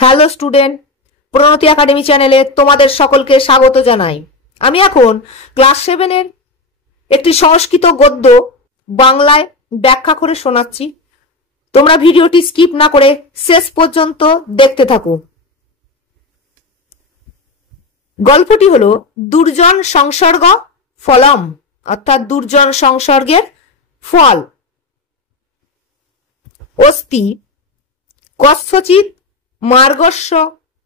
Hello student, প্রণতি academy চ্যানেলে তোমাদের সকলকে স্বাগত জানাই। আমি এখন ক্লাস 7-এর একটি সংস্কৃত গদ্য বাংলায় ব্যাখ্যা করে শোনাচ্ছি। তোমরা ভিডিওটি স্কিপ না করে শেষ পর্যন্ত দেখতে থাকো। গল্পটি হলো দুর্জন সংসর্গ ফলম, অর্থাৎ দুর্জন সংসর্গের ফল। অস্তি কস্যচিৎ মার্গস্য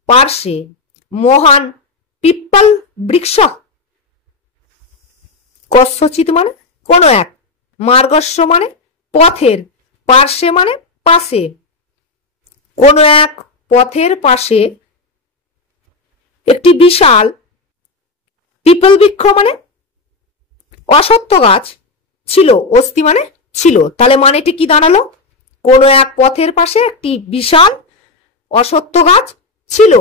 পার্শ্বে মহান পিপ্পল বৃক্ষ। কস্যচিৎ মানে কোন এক, মার্গস্য মানে পথের, পার্শ্বে মানে পাশে। কোন এক পথের পাশে একটি বিশাল পিপল বৃক্ষ মানে অশ্বত্থ গাছ ছিল। অস্তি মানে ছিল, তাহলে মানেটি কি দাঁড়ালো? কোন এক পথের পাশে একটি বিশাল অশ্বত্থ গাছ ছিল।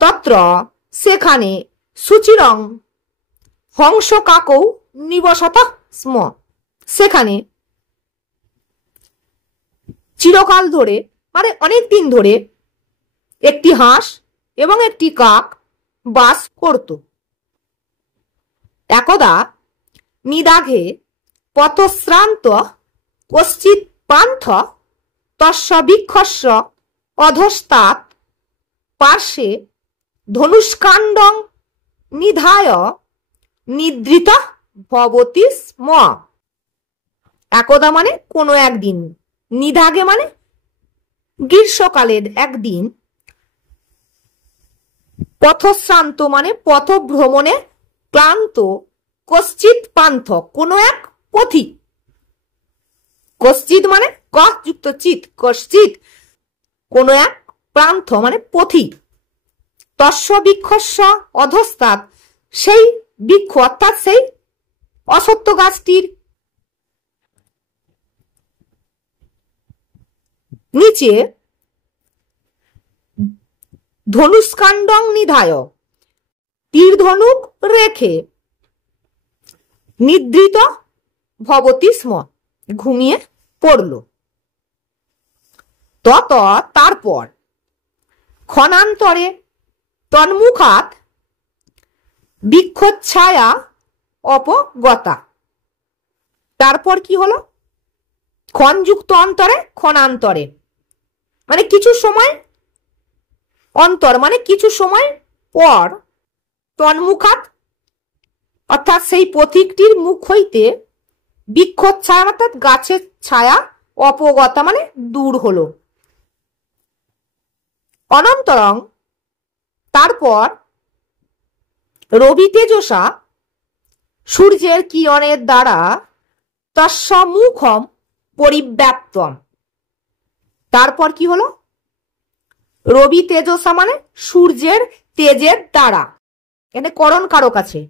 তত্র সেখানে সুচিরং হংস কাকৌ নিবসত স্ম। সেখানে চিরকাল ধরে মানে অনেক দিন ধরে একটি হাঁস এবং একটি কাক বাস করত। একদা নিদাঘে পথশ্রান্ত কশ্চিৎ পান্থ তস্য বৃক্ষস্য অধস্তাৎ পার্শ্বে ধনুষ্কাণ্ডং নিধায় নিদ্রিত ভবতি স্ম। একদা মানে কোনো একদিন, নিদাগে মানে গ্রীষ্মকালের একদিন, পথশ্রান্ত মানে পথ ভ্রমণে ক্লান্ত, কশ্চিৎ পান্থ কোনো এক পথিক। কশ্চিৎ মানে ক যুক্ত চিৎ, কশ্চিৎ কোন এক প্রান্ত মানে পথিক। তস্য বৃক্ষস্য অধস্তাৎ সেই বৃক্ষ অর্থাৎ সেই অশ্বত্থ গাছটির নিচে ধনুষ্কাণ্ডং নিধায় তীর ধনুক রেখে নিদ্রিত ভবতি স্ম ঘুমিয়ে পড়ল। তত তারপর ক্ষণান্তরে তন্মুখাত বৃক্ষচ্ছায়া অপগতা। তারপর কি হলো? ক্ষণযুক্ত অন্তরে, ক্ষণান্তরে মানে কিছু সময় অন্তর মানে কিছু সময় পর, তন্মুখাত অর্থাৎ সেই পথিকটির মুখ হইতে বৃক্ষচ্ছায়া অর্থাৎ গাছের ছায়া অপগতা মানে দূর হলো। অনন্তরং তারপর রবি তেজসা সূর্যের কিরণের দ্বারা তস্য মুখম পরিব্যাপ্তম। তারপর কি হলো? রবি তেজসা মানে সূর্যের তেজের দ্বারা, এখানে করণ কারক আছে।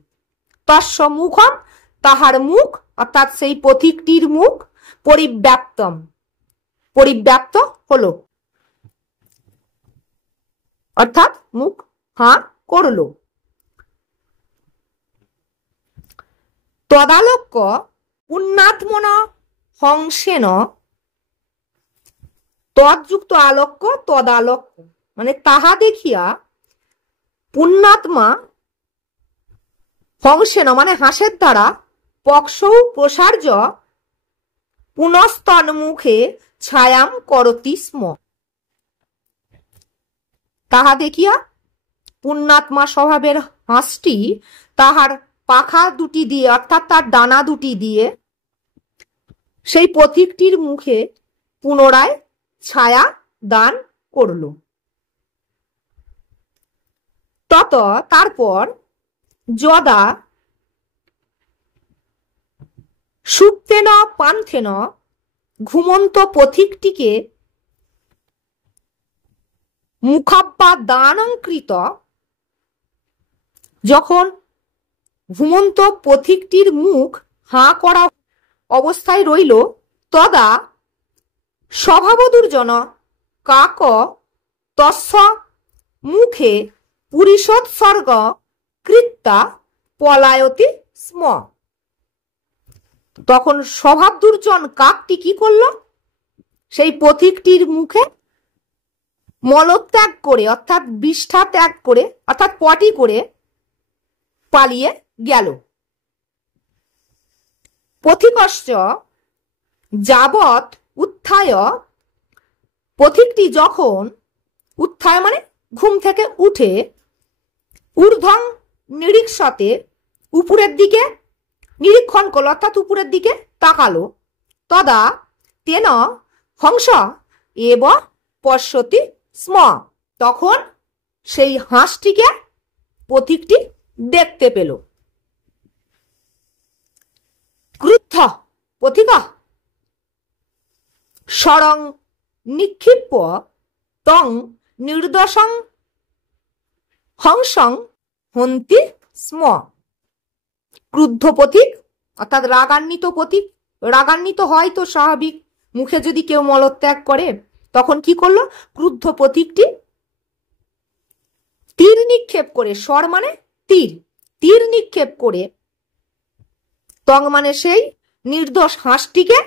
তস্য মুখম তাহার মুখ অর্থাৎ সেই পথিকটির মুখ, পরিব্যাপ্তম পরিব্যাপ্ত হলো অর্থাৎ মুখ হাঁ করলো। তদালোক্য পুণ্যাত্মনা হংসেন, তৎযুক্ত আলোক্য তদালোক্য মানে তাহা দেখিয়া, পুণ্যাত্মা হংসেন মানে হাঁসের দ্বারা, পক্ষৌ প্রসার্য পুনস্তন্মুখে ছায়াম করতি স্ম। তাহা দেখিয়া পুণ্যাত্মা স্বভাবের হাঁসটি তাহার পাখা দুটি দিয়ে অর্থাৎ তার ডানা দুটি দিয়ে সেই পথিকটির মুখে পুনরায় ছায়া দান করল। তত তারপর যদা সুপ্তেন পান্থেন ঘুমন্ত পথিকটিকে মুখাব্বা দানঙ্কৃত, যখন ঘুমন্ত পথিকটির মুখ হাঁ করা অবস্থায় রইল, তদা স্বভাবদুর্জন কাক তস্য মুখে পুরীষোৎসর্গ কৃত্যা পলায়তি স্ম। তখন স্বভাব দুর্জন কাকটি কি করলো? সেই পথিকটির মুখে মলত্যাগ করে অর্থাৎ বিষ্ঠা ত্যাগ করে অর্থাৎ পটি করে পালিয়ে গেল। পথিকশ্চ যাবৎ উত্থায়, পথিকটি যখন উত্থায় মানে ঘুম থেকে উঠে, ঊর্ধ্বং নিরীক্ষতে উপরের দিকে নিরীক্ষণ করলো অর্থাৎ উপরের দিকে তাকালো, তদা তেন হংস এব পশ্যতি স্ম, তখন সেই হাঁসটিকে পথিকটি দেখতে পেল। ক্রুদ্ধ পথিক স্বরং নিক্ষিপ্য তং নির্দশং হংসং হন্তি স্ম। ক্রুদ্ধ পথিক অর্থাৎ রাগান্বিত পথিক, রাগান্বিত হয় তো স্বাভাবিক, মুখে যদি কেউ মলত্যাগ করে তখন কি করলো, ক্রুদ্ধ পথিকটি তীর নিক্ষেপ করে, স্বর মানে তীর, তীর নিক্ষেপ করে তং মানে সেই নির্দোষ হাঁসটিকে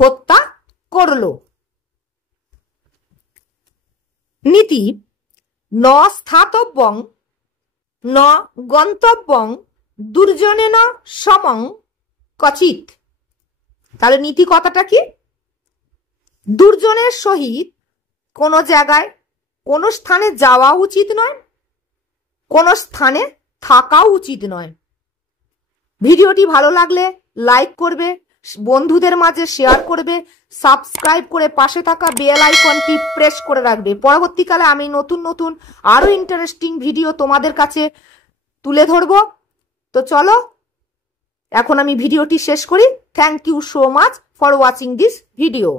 হত্যা করলো। নীতি ন স্থাতব্যং ন গন্তব্যং দুর্জনেন সমং কচিত। তাহলে নীতি কথাটা কি, দুর্জনের সহিত কোনো জায়গায় কোনো স্থানে যাওয়া উচিত নয়, কোনো স্থানে থাকাও উচিত নয়। ভিডিওটি ভালো লাগলে লাইক করবে, বন্ধুদের মাঝে শেয়ার করবে, সাবস্ক্রাইব করে পাশে থাকা বেল আইকনটি প্রেস করে রাখবে। পরবর্তীকালে আমি নতুন নতুন আরো ইন্টারেস্টিং ভিডিও তোমাদের কাছে তুলে ধরবো। তো চলো এখন আমি ভিডিওটি শেষ করি। Thank you so much for watching this video.